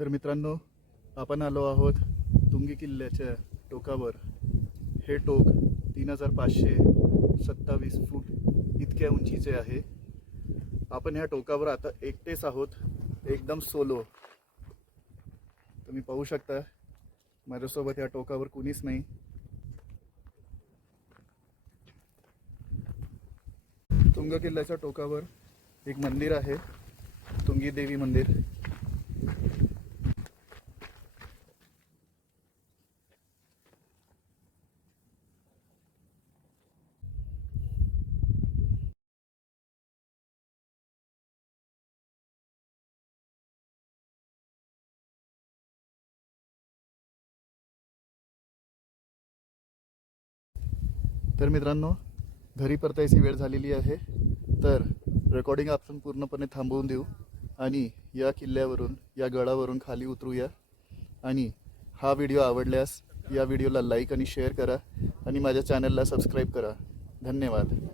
तर मित्रांनो, आपण आलो आहोत तुंगी किल्ल्याच्या टोकावर। हे टोक 3527 फूट इतक्या उंचीचे आहे। आपण ह्या टोकावर आता एकटेच आहोत, एकदम सोलो। तुम्ही पाहू शकता माझ्यासोबत या टोकावर कुणीच नाही। तुंग किल्ल्याच्या टोकावर एक मंदिर आहे, तुंगी देवी मंदिर। तर मित्रांनो, घरी परतायची वेळ झालेली आहे, तर रेकॉर्डिंग आपण पूर्णपणे थांबवून देऊ आणि या किल्ल्यावरून, या गडावरून खाली उतरूया। आणि हा व्हिडिओ आवडल्यास या व्हिडिओला लाईक आणि शेअर करा आणि माझ्या चॅनलला सबस्क्राईब करा। धन्यवाद।